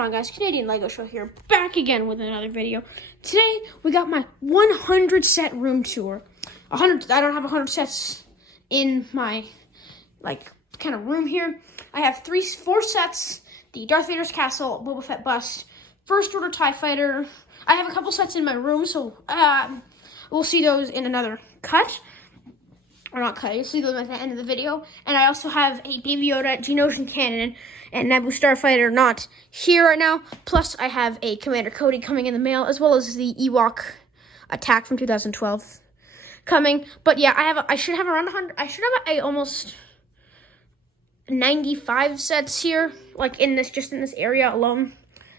going on, guys? Canadian Lego Show here, back again with another video. Today, we got my 100 set room tour. I don't have 100 sets in my, kind of room here. I have 4 sets. The Darth Vader's castle, Boba Fett bust, First Order TIE Fighter. I have a couple sets in my room, so we'll see those in another cut. Or not cut, you'll see them at the end of the video. And I also have a Baby Yoda, Geonosian Cannon, and Naboo Starfighter not here right now. Plus, I have a Commander Cody coming in the mail, as well as the Ewok attack from 2012 coming. But yeah, I should have around 100. I should have almost 95 sets here, just in this area alone.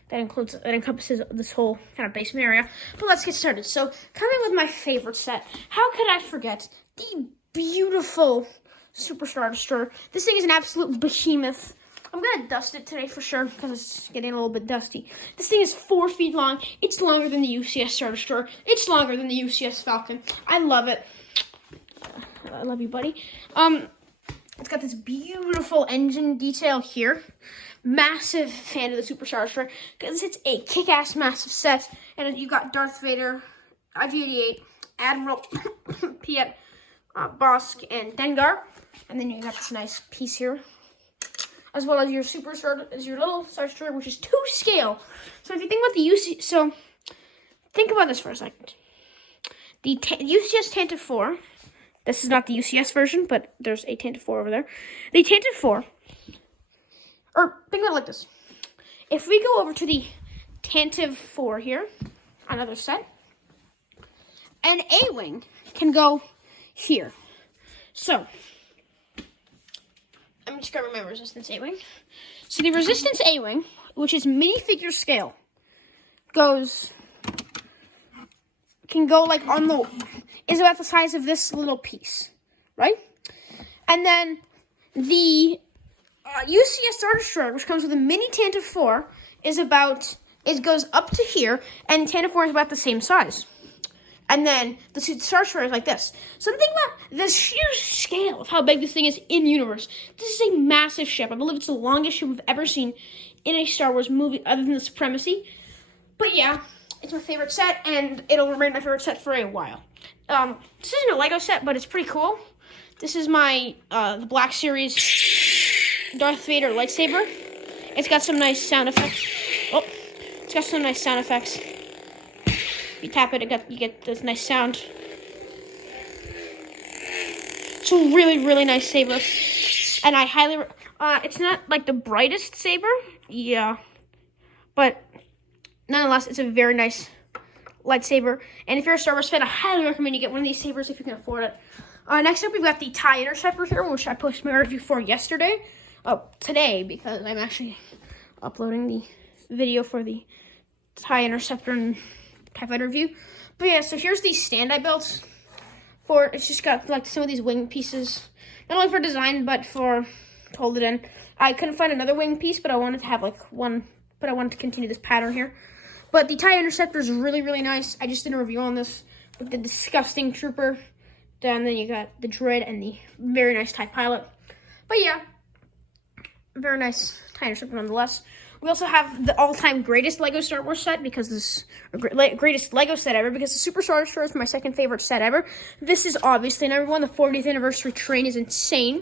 That encompasses this whole kind of basement area. But let's get started. So, coming with my favorite set, how could I forget the beautiful Superstar Destroyer? This thing is an absolute behemoth. I'm gonna dust it today for sure because it's getting a little bit dusty. This thing is 4 feet long. It's longer than the UCS Star Destroyer. It's longer than the UCS Falcon. I love it. I love you, buddy. It's got this beautiful engine detail here. Massive fan of the Superstar Destroyer because it's a kick-ass massive set. And you got Darth Vader, IG-88, Admiral Piet, Bosk, and Dengar. And then you got this nice piece here, as well as your little Star Destroyer, which is 2 scale. So if you think about the UCS, think about this for a second. The UCS Tantive 4, this is not the UCS version, but there's a Tantive 4 over there. The Tantive 4, or think about it like this. If we go over to the Tantive 4 here, another set, an A-Wing can go here. So, I'm just grabbing my Resistance A-Wing. So the Resistance A-Wing, which is minifigure scale, can go is about the size of this little piece, right? And then the UCS Star Destroyer, which comes with a mini Tantive 4, it goes up to here, and Tantive 4 is about the same size. And then the Star Destroyer is like this. So think about the sheer scale of how big this thing is in universe. This is a massive ship. I believe it's the longest ship we've ever seen in a Star Wars movie other than the Supremacy. But yeah, it's my favorite set, and it'll remain my favorite set for a while. This isn't a Lego set, but it's pretty cool. This is my the Black Series Darth Vader lightsaber. It's got some nice sound effects. You tap it, you get this nice sound. It's a really, really nice saber. And I highly, it's not the brightest saber, yeah. But nonetheless, it's a very nice lightsaber. And if you're a Star Wars fan, I highly recommend you get one of these sabers if you can afford it. Next up, we've got the TIE Interceptor here, which I posted my review for yesterday. Today, because I'm actually uploading the video for the TIE Interceptor and TIE Fighter review. But yeah, so here's the stand I built for it. It's just got some of these wing pieces, not only for design but to hold it in. I couldn't find another wing piece, but I wanted to have one, but I wanted to continue this pattern here. But the TIE Interceptor is really, really nice. I just did a review on this with the disgusting trooper. And then you got the droid and the very nice TIE pilot. But yeah, very nice TIE Interceptor nonetheless. We also have the all-time greatest Lego Star Wars set greatest Lego set ever, because the Super Star Destroyer is my second favorite set ever. This is obviously number 1. The 40th anniversary train is insane.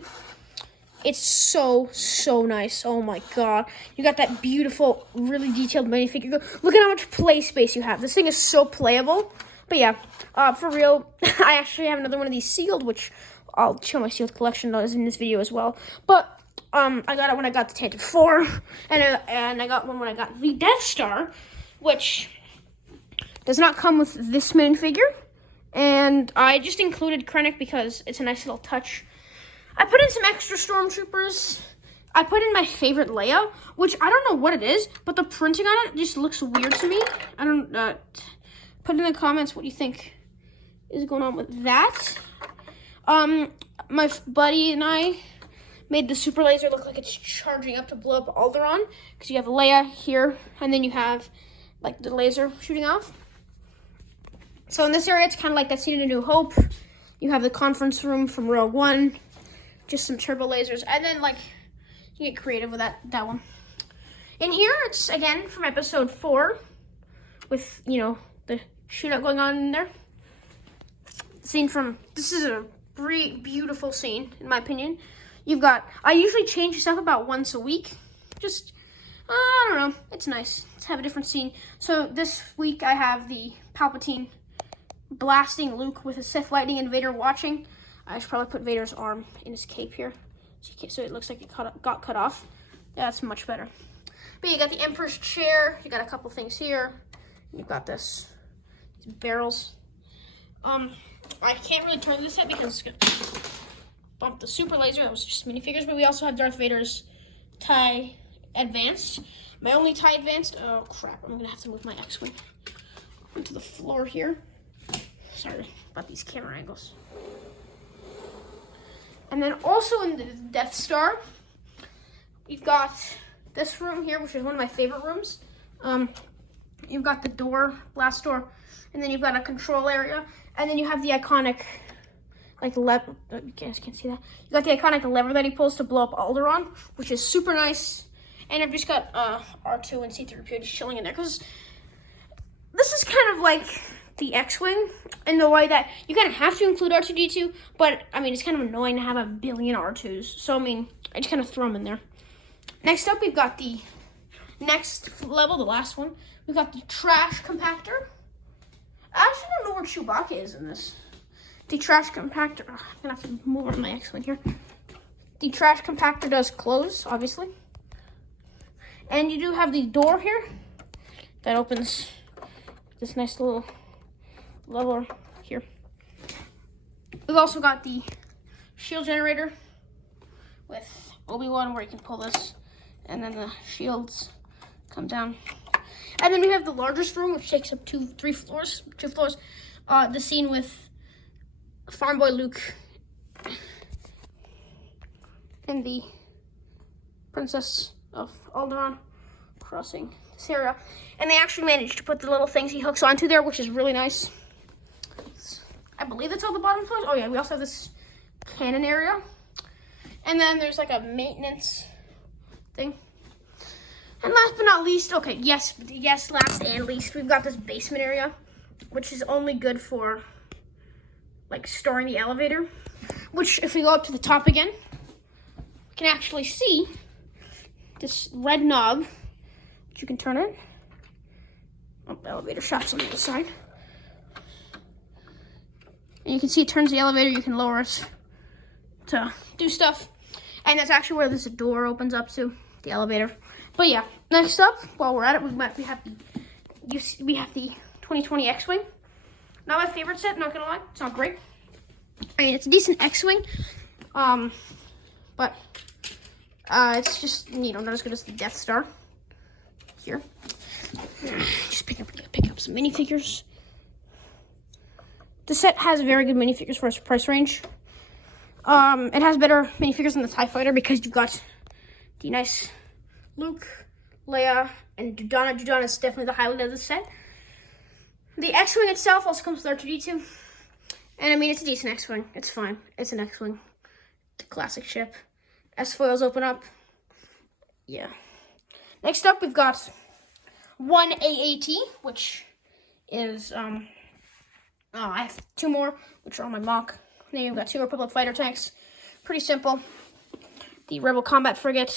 It's so, so nice. Oh my god. You got that beautiful, really detailed minifigure. Look at how much play space you have. This thing is so playable. But yeah, for real, I actually have another one of these sealed, which I'll show my sealed collection in this video as well. But I got it when I got the Tantive 4, and I got one when I got the Death Star, which does not come with this minifigure. And I just included Krennic because it's a nice little touch. I put in some extra stormtroopers. I put in my favorite Leia, which I don't know what it is, but the printing on it just looks weird to me. I don't put in the comments what you think is going on with that. My buddy and I made the super laser look like it's charging up to blow up Alderaan, because you have Leia here, and then you have the laser shooting off. So in this area, it's kind of like that scene in A New Hope. You have the conference room from Rogue One, just some turbo lasers, and then you get creative with that one. In here, it's again from episode 4 with, you know, the shootout going on in there. This is a beautiful scene, in my opinion. I usually change this up about once a week. Just, I don't know, it's nice to have a different scene. So this week I have the Palpatine blasting Luke with a Sith lightning and Vader watching. I should probably put Vader's arm in his cape here, so it looks like it got cut off. Yeah, that's much better. But you got the Emperor's chair. You got a couple things here. You've got these barrels. I can't really turn this up because it's gonna bump the super laser. That was just minifigures. But we also have Darth Vader's TIE Advanced. My only TIE Advanced. Oh crap! I'm gonna have to move my X-wing onto the floor here. Sorry about these camera angles. And then also in the Death Star, we've got this room here, which is one of my favorite rooms. You've got the blast door, and then you've got a control area, and then you have the iconic, like, lever. You guys can't see that. You got the iconic lever that he pulls to blow up Alderaan, which is super nice. And I've just got R2 and C-3PO just chilling in there, because this is kind of like the X-Wing in the way that you kind of have to include R2-D2, but, I mean, it's kind of annoying to have a billion R2s. So, I mean, I just kind of throw them in there. Next up, we've got the next level, the last one. We've got the trash compactor. I actually don't know where Chewbacca is in this. The trash compactor. I'm going to have to move on my X-Wing here. The trash compactor does close, obviously. And you do have the door here that opens this nice little lever here. We've also got the shield generator with Obi-Wan where you can pull this, and then the shields come down. And then we have the largest room, which takes up two floors. The scene with Farm Boy Luke and the Princess of Alderaan crossing this area. And they actually managed to put the little things he hooks onto there, which is really nice. I believe that's all the bottom floors. Oh yeah, we also have this cannon area. And then there's like a maintenance thing. And last but not least, okay, yes, last and least, we've got this basement area, which is only good for, like, storing the elevator. Which, if we go up to the top again, we can actually see this red knob, which you can turn it. Oh, the elevator shaft's on the other side. And you can see it turns the elevator. You can lower it to do stuff. And that's actually where this door opens up to, the elevator. But yeah, next up, while we're at it, we have the 2020 X-Wing. Not my favorite set, not gonna lie. It's not great. I mean, it's a decent X-Wing, but it's just, you know, not as good as the Death Star. Here, just pick up some minifigures. The set has very good minifigures for its price range. It has better minifigures than the TIE Fighter because you've got the nice Luke, Leia, and Dudana. Dudana is definitely the highlight of the set. The X-Wing itself also comes with R2-D2. And I mean, it's a decent X-Wing. It's fine. It's an X-Wing. It's a classic ship. S-foils open up. Yeah. Next up, we've got one AAT, which is, I have two more, which are on my mock. Then you've got two Republic fighter tanks. Pretty simple. The Rebel Combat Frigate,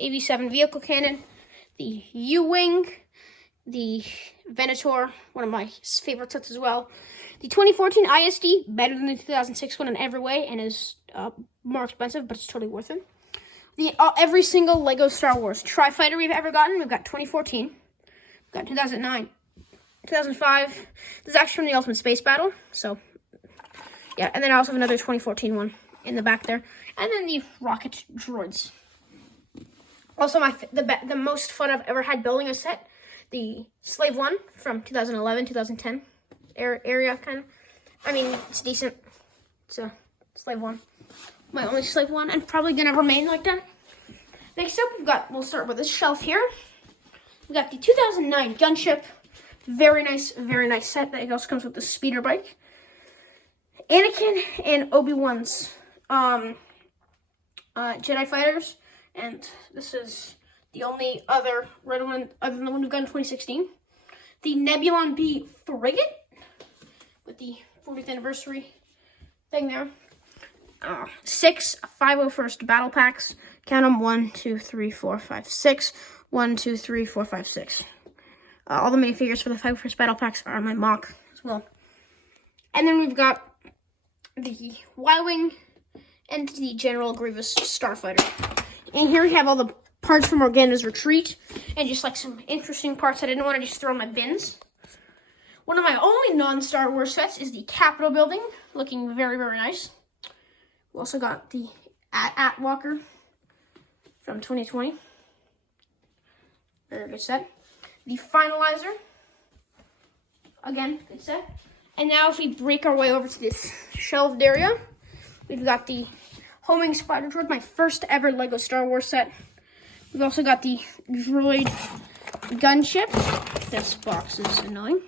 AV-7 vehicle cannon, the U-Wing, the Venator, one of my favorite sets as well. The 2014 ISD, better than the 2006 one in every way, and is more expensive, but it's totally worth it. Every single Lego Star Wars Tri-Fighter we've ever gotten, we've got 2014, we've got 2009, 2005. This is actually from the Ultimate Space Battle, so yeah. And then I also have another 2014 one in the back there, and then the rocket droids. Also, the most fun I've ever had building a set, the Slave One from 2011, 2010 area, kind of. I mean, it's decent. It's a Slave One. My only Slave One, and probably gonna remain like that. Next up, we'll start with this shelf here. We got the 2009 Gunship. Very nice set. That also comes with the speeder bike. Anakin and Obi-Wan's Jedi fighters. And this is the only other red one other than the one we've got in 2016. The Nebulon B frigate with the 40th anniversary thing there. 6 501st battle packs. Count them: 1, 2, 3, 4, 5, 6. 1, 2, 3, 4, 5, 6. All the minifigures for the 501st battle packs are on my mock as well. And then we've got the Y-Wing and the General Grievous Starfighter. And here we have all the parts from Organa's Retreat, and just like some interesting parts I didn't want to just throw in my bins. One of my only non-Star Wars sets is the Capitol building, looking very, very nice. We also got the Walker from 2020. Very good set. The Finalizer, again, good set. And now if we break our way over to this shelved area, we've got the Homing Spider Droid, my first ever Lego Star Wars set. We've also got the Droid Gunship. This box is annoying.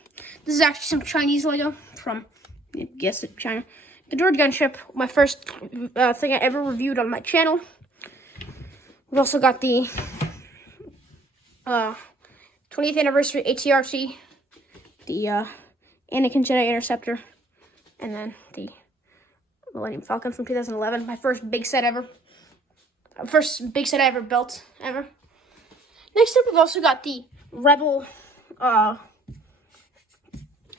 This is actually some Chinese Lego from, guess it, China. The Droid Gunship, my first thing I ever reviewed on my channel. We've also got the 20th anniversary ATRC, the Anakin Jedi Interceptor, and then the Millennium Falcon from 2011. My first big set ever. First big set I ever built, ever. Next up, we've also got the Rebel Mon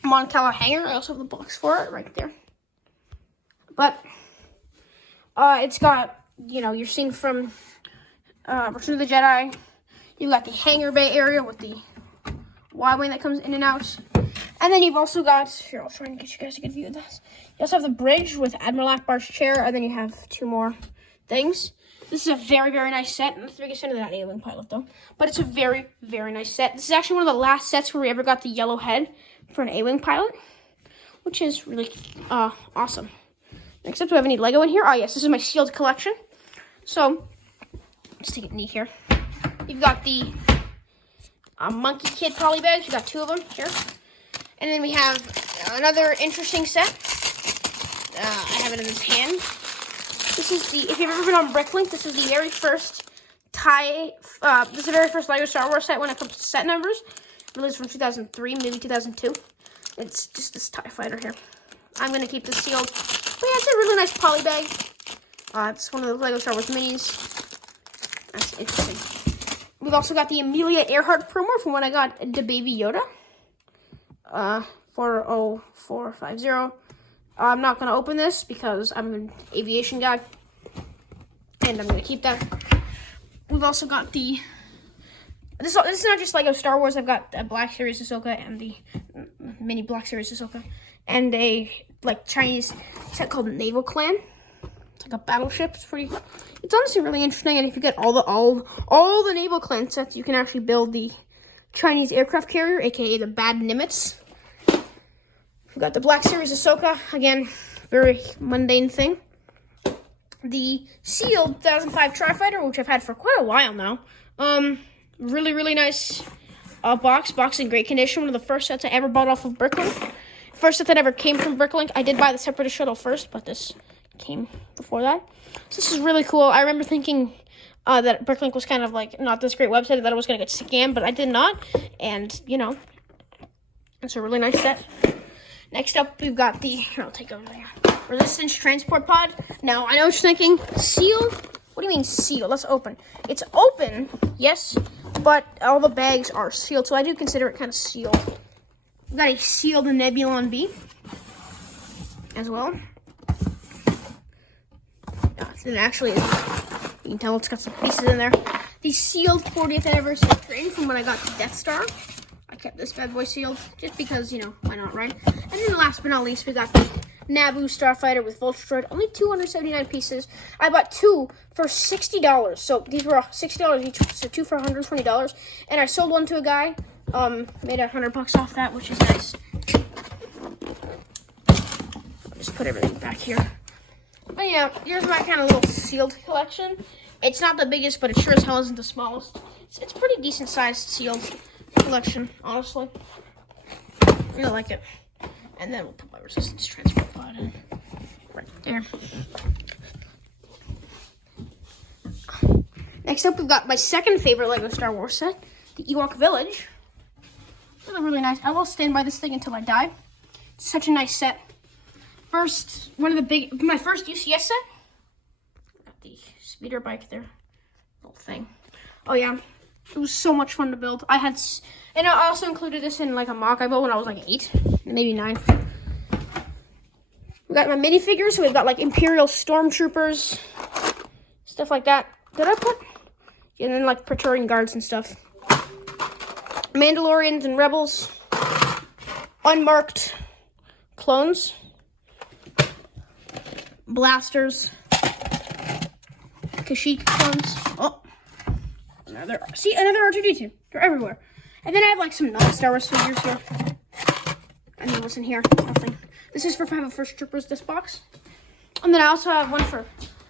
Cala hanger. I also have the box for it right there. But it's got, you know, you're seeing from Return of the Jedi. You've got the hangar bay area with the Y-Wing that comes in and out. And then you've also got, here, I'll try and get you guys a good view of this. You also have the bridge with Admiral Akbar's chair, and then you have 2 more things. This is a very, very nice set. I'm not the biggest fan of that A-Wing pilot, though. But it's a very, very nice set. This is actually one of the last sets where we ever got the yellow head for an A-Wing pilot, which is really awesome. Next up, do I have any Lego in here? Oh, yes, this is my sealed collection. So, let's take it neat here. You've got the Monkey Kid poly bags. You've got 2 of them here. And then we have another interesting set. I have it in this hand. This is the, if you've ever been on Bricklink, this is the very first this is the very first Lego Star Wars set when it comes to set numbers. Released from 2003, maybe 2002. It's just this TIE fighter here. I'm going to keep this sealed. But yeah, it's a really nice poly bag. It's one of the Lego Star Wars minis. That's interesting. We've also got the Amelia Earhart promo from when I got the Baby Yoda. 40450. I'm not going to open this because I'm an aviation guy. And I'm going to keep that. We've also got the... This is not just Lego Star Wars. I've got a Black Series Ahsoka and the mini Black Series Ahsoka. And a, like, Chinese set called Naval Clan. It's like a battleship. It's honestly really interesting. And if you get all the Naval Clan sets, you can actually build the Chinese aircraft carrier, aka the Bad Nimitz. We've got the Black Series Ahsoka. Again, very mundane thing. The sealed 2005 Tri-Fighter, which I've had for quite a while now. Really, really nice box in great condition. One of the first sets I ever bought off of Bricklink. First set that ever came from Bricklink. I did buy the Separatist Shuttle first, but this came before that. So this is really cool. I remember thinking that Bricklink was kind of like not this great website, that I was going to get scammed, but I did not. And, you know, it's a really nice set. Next up, we've got the, here, I'll take over there, Resistance Transport Pod. Now, I know what you're thinking, sealed? What do you mean sealed? Let's open. It's open, yes, but all the bags are sealed, so I do consider it kind of sealed. We've got a sealed Nebulon B as well. It actually is, you can tell it's got some pieces in there. The sealed 40th anniversary train from when I got the Death Star. I kept this bad boy sealed just because, you know, why not, right? And then last but not least, we got the Naboo Starfighter with Voltron. Only 279 pieces. I bought 2 for $60. So these were $60 each, so 2 for $120. And I sold one to a guy. Made $100 off that, which is nice. I'll just put everything back here. But yeah, here's my kind of little sealed collection. It's not the biggest, but it sure as hell isn't the smallest. It's pretty decent sized sealed collection, honestly. Really like it. And then we'll put my Resistance Transport Pod in right there. Next up, we've got my second favorite Lego Star Wars set, the Ewok Village. Really, really nice. I will stand by this thing until I die. It's such a nice set. First, my first UCS set. Got the speeder bike there, little thing. Oh yeah, it was so much fun to build. And I also included this in like a mock I built when I was like 8, maybe 9. We got my minifigures, so we've got like Imperial Stormtroopers, stuff like that. Did I put? And then like Praetorian Guards and stuff. Mandalorians and Rebels. Unmarked clones. Blasters. Kashyyyk clones. Oh. Another R2-D2. They're everywhere. And then I have like some non-Star Wars figures here. And what's in here? Nothing. This is for 5 of First Troopers, this box. And then I also have one for,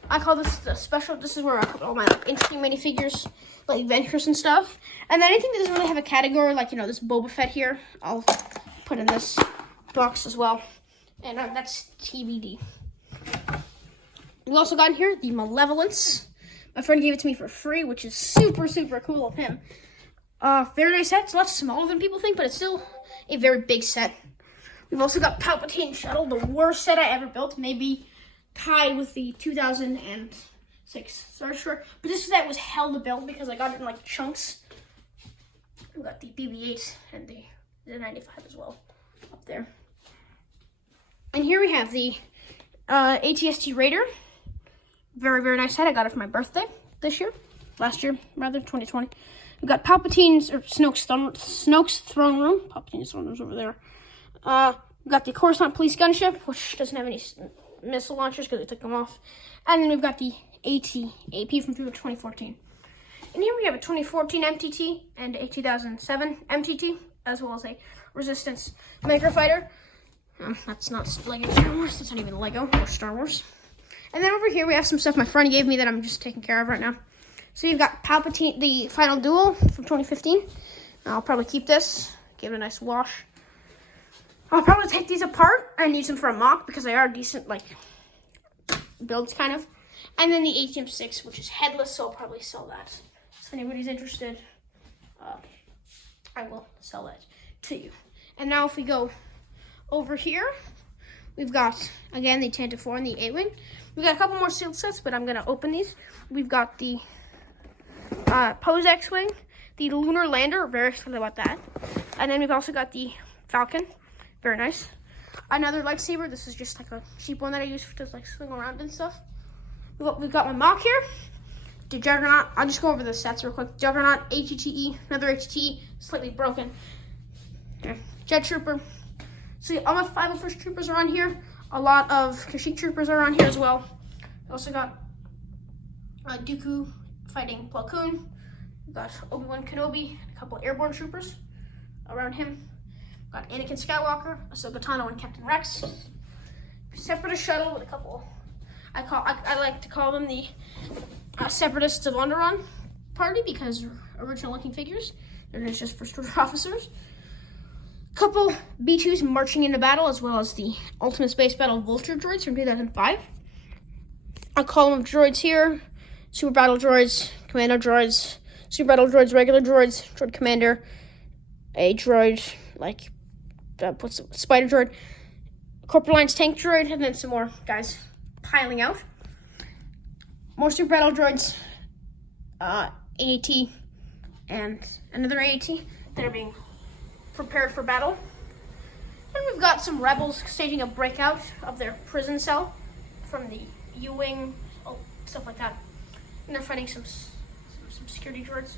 I call this the special, this is where I put all my like, interesting minifigures, like Ventress and stuff. And then anything that doesn't really have a category, like, you know, this Boba Fett here, I'll put in this box as well. And that's TBD. We also got in here the Malevolence. My friend gave it to me for free, which is super, super cool of him. Very nice set. It's a lot smaller than people think, but it's still a very big set. We've also got Palpatine Shuttle, the worst set I ever built, maybe tied with the 2006 Star Destroyer. But this set was hell to build because I got it in like chunks. We got the BB-8 and the 95 as well up there. And here we have the ATST Raider. Very, very nice set. I got it for my birthday last year, 2020. We've got Palpatine's, or Snoke's throne room. Palpatine's throne room's over there. We've got the Coruscant Police Gunship, which doesn't have any missile launchers because they took them off. And then we've got the AP from 2014. And here we have a 2014 MTT and a 2007 MTT, as well as a Resistance Microfighter. That's not Lego Star Wars. That's not even Lego or Star Wars. And then over here we have some stuff my friend gave me that I'm just taking care of right now. So you've got Palpatine, the Final Duel from 2015. I'll probably keep this, give it a nice wash. I'll probably take these apart and use them for a mock because they are decent, like, builds kind of. And then the ATM-6, which is headless, so I'll probably sell that. So if anybody's interested, I will sell that to you. And now if we go over here, we've got, again, the Tantive 4 and the A-Wing. We've got a couple more sealed sets, but I'm going to open these. We've got the Pose X-Wing, the Lunar Lander, very excited about that. And then we've also got the Falcon, very nice. Another lightsaber, this is just like a cheap one that I use to like swing around and stuff. We've got my mock here, the Juggernaut. I'll just go over the sets real quick. Juggernaut, HETE, another HETE, slightly broken. Yeah. Jet Trooper. So all my 5 First Troopers are on here. A lot of Kashyyyk Troopers are on here as well. I also got Dooku fighting Plo Koon. We've got Obi-Wan Kenobi, a couple of airborne troopers around him. We've got Anakin Skywalker, Ahsoka Tano, and Captain Rex. Separatist Shuttle with a couple. I like to call them the Separatists of Onderon party because original looking figures. They're just First Order officers. Couple B2s marching into battle, as well as the Ultimate Space Battle Vulture droids from 2005. A column of droids here. Super Battle droids, Commando droids, Super Battle droids, regular droids, Droid Commander, a droid, like, Spider droid, Corporal Lines tank droid, and then some more guys piling out. More Super Battle droids, AAT, and another AAT that are being prepared for battle. And we've got some rebels staging a breakout of their prison cell from the U-Wing, stuff like that. And they're fighting some security droids.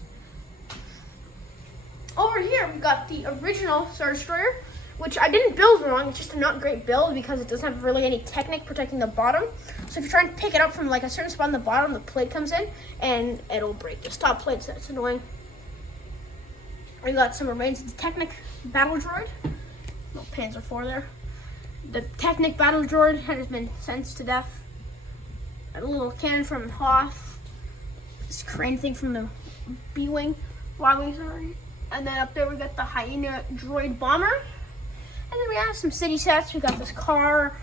Over here, we've got the original Star Destroyer, which I didn't build wrong. It's just a not great build because it doesn't have really any Technic protecting the bottom. So if you try and pick it up from like a certain spot on the bottom, the plate comes in and it'll break the stop plate, so that's annoying. We got some remains of the Technic battle droid. Little Panzer IV there. The Technic battle droid has been sentenced to death. A little cannon from Hoth. This crane thing from the B-Wing. Y-Wing, sorry. And then up there we got the Hyena droid bomber. And then we have some city sets. We got this car,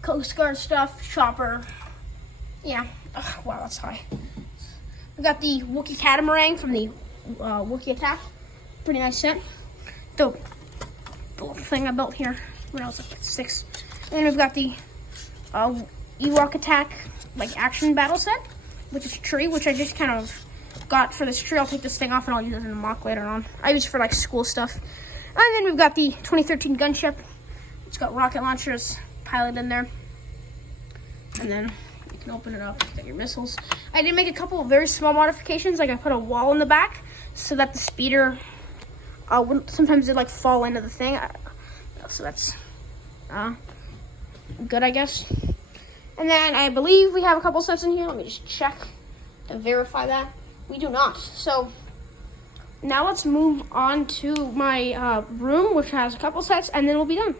Coast Guard stuff, chopper. Yeah. Ugh, wow, that's high. We got the Wookiee Catamaran from the Wookiee Attack. Pretty nice set. The little thing I built here when I was like 6. And then we've got the Ewok Attack like action battle set, which is a tree, which I just kind of got for this tree. I'll take this thing off and I'll use it in the mock later on. I use it for like school stuff. And then we've got the 2013 Gunship. It's got rocket launchers, pilot in there. And then you can open it up, get your missiles. I did make a couple of very small modifications, like I put a wall in the back so that the speeder wouldn't, sometimes it like fall into the thing. So that's good, I guess. And then I believe we have a couple sets in here. Let me just check to verify that. We do not. So now let's move on to my room, which has a couple sets, and then we'll be done.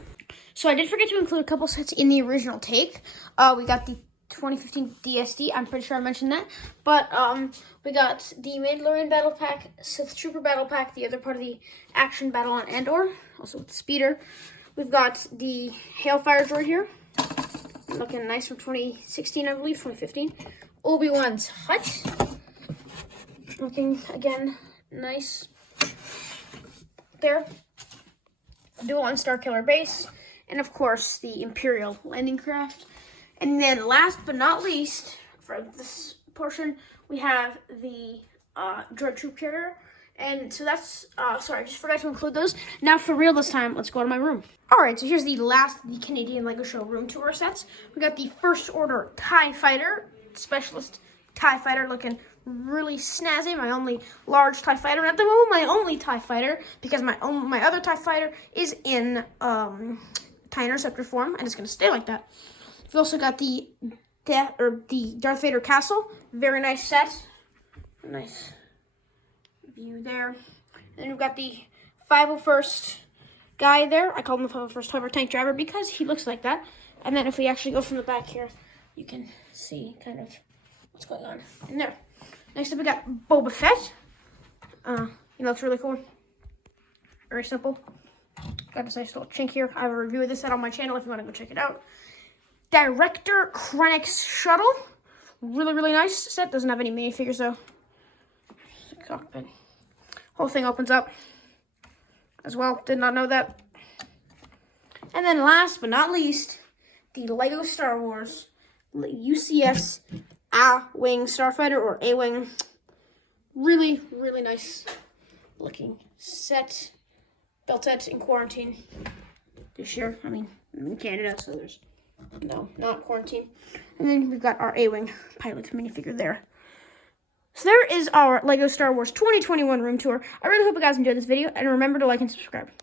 So I did forget to include a couple sets in the original take. We got the 2015 DSD. I'm pretty sure I mentioned that. But we got the Mandalorian Battle Pack, Sith Trooper Battle Pack, the other part of the action battle on Endor, also with the speeder. We've got the Hailfire droid here. Looking nice from 2016, I believe, 2015. Obi-Wan's hut. Looking, again, nice. There. Dual on Starkiller base. And, of course, the Imperial landing craft. And then, last but not least, for this portion, we have the droid troop carrier. And so that's, sorry, I just forgot to include those. Now, for real this time, let's go to my room. All right, so here's the Canadian LEGO Show room tour sets. We got the First Order TIE Fighter, Specialist TIE Fighter, looking really snazzy. My only large TIE Fighter, and at the moment, my only TIE Fighter, because my other TIE Fighter is in TIE Interceptor form, and it's going to stay like that. We've also got the Darth Vader Castle. Very nice set. Nice view there. And then we've got the 501st guy there. I call him the 501st Hover Tank Driver because he looks like that. And then if we actually go from the back here, you can see kind of what's going on in there. Next up, we got Boba Fett. He looks really cool. Very simple. Got this nice little chink here. I have a review of this set on my channel if you want to go check it out. Director Krennic's Shuttle. Really, really nice set. Doesn't have any minifigures though. Cockpit. Whole thing opens up as well. Did not know that. And then last but not least, the LEGO Star Wars UCS A-Wing Starfighter, or A-Wing. Really, really nice looking set. Built it in quarantine this year. I mean, I'm in Canada, so there's not quarantine. And then we've got our A-Wing pilot minifigure there. So there is our LEGO Star Wars 2021 room tour. I really hope you guys enjoyed this video, and remember to like and subscribe.